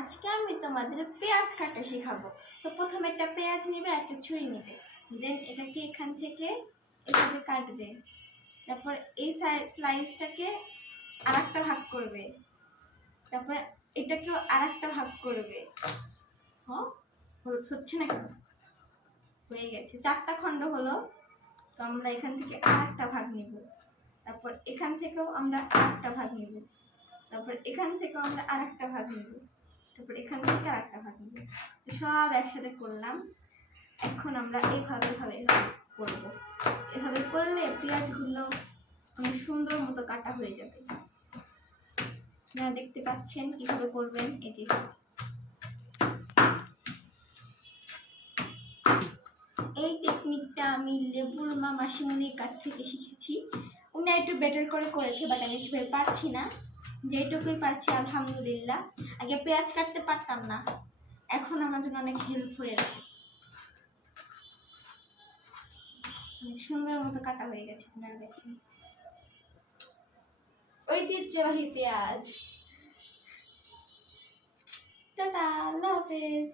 আজকে আমি তোমাদের পেঁয়াজ কাটা শেখাবো। তো প্রথমে একটা পেঁয়াজ নেবে, একটা ছুরি নেবে, দেন এটাকে এখান থেকে এভাবে কাটবে। তারপর এই স্লাইসটাকে আর একটা ভাগ করবে, তারপর এটাকেও আর একটা ভাগ করবে। হ্যাঁ, হচ্ছে না? হয়ে গেছে, 4টা খণ্ড হলো। তো আমরা এখান থেকে আর একটা ভাগ নিব, তারপর এখান থেকেও আমরা আর একটা ভাগ নিব, তারপর এখান থেকেও আমরা আর একটা ভাগ নিব, তারপর এখান থেকে আর একটা ভাগ নিব। তো সব একসাথে করলাম। এখন আমরা এইভাবে করব। এভাবে করলে পেঁয়াজগুলো অনেক সুন্দর মতো কাটা হয়ে যাবে। আপনারা দেখতে পাচ্ছেন কিভাবে করবেন। এই যে এই টেকনিকটা আমি লেবুর মা মাসিমণির কাছ থেকে শিখেছি। উনি একটু বেটার করে করেছে, বাট আমি সেভাবে পারছি না। যেটুকুই পারছি আলহামদুলিল্লাহ। আগে পেঁয়াজ কাটতে পারতাম না, এখন আমার জন্য অনেক হেল্প হয়েছে। অনেক সুন্দর মতো কাটা হয়ে গেছে, আপনারা দেখেন। ঐতিহ্যবাহী পেঁয়াজ। টাটা, আল্লাহ হাফেজ।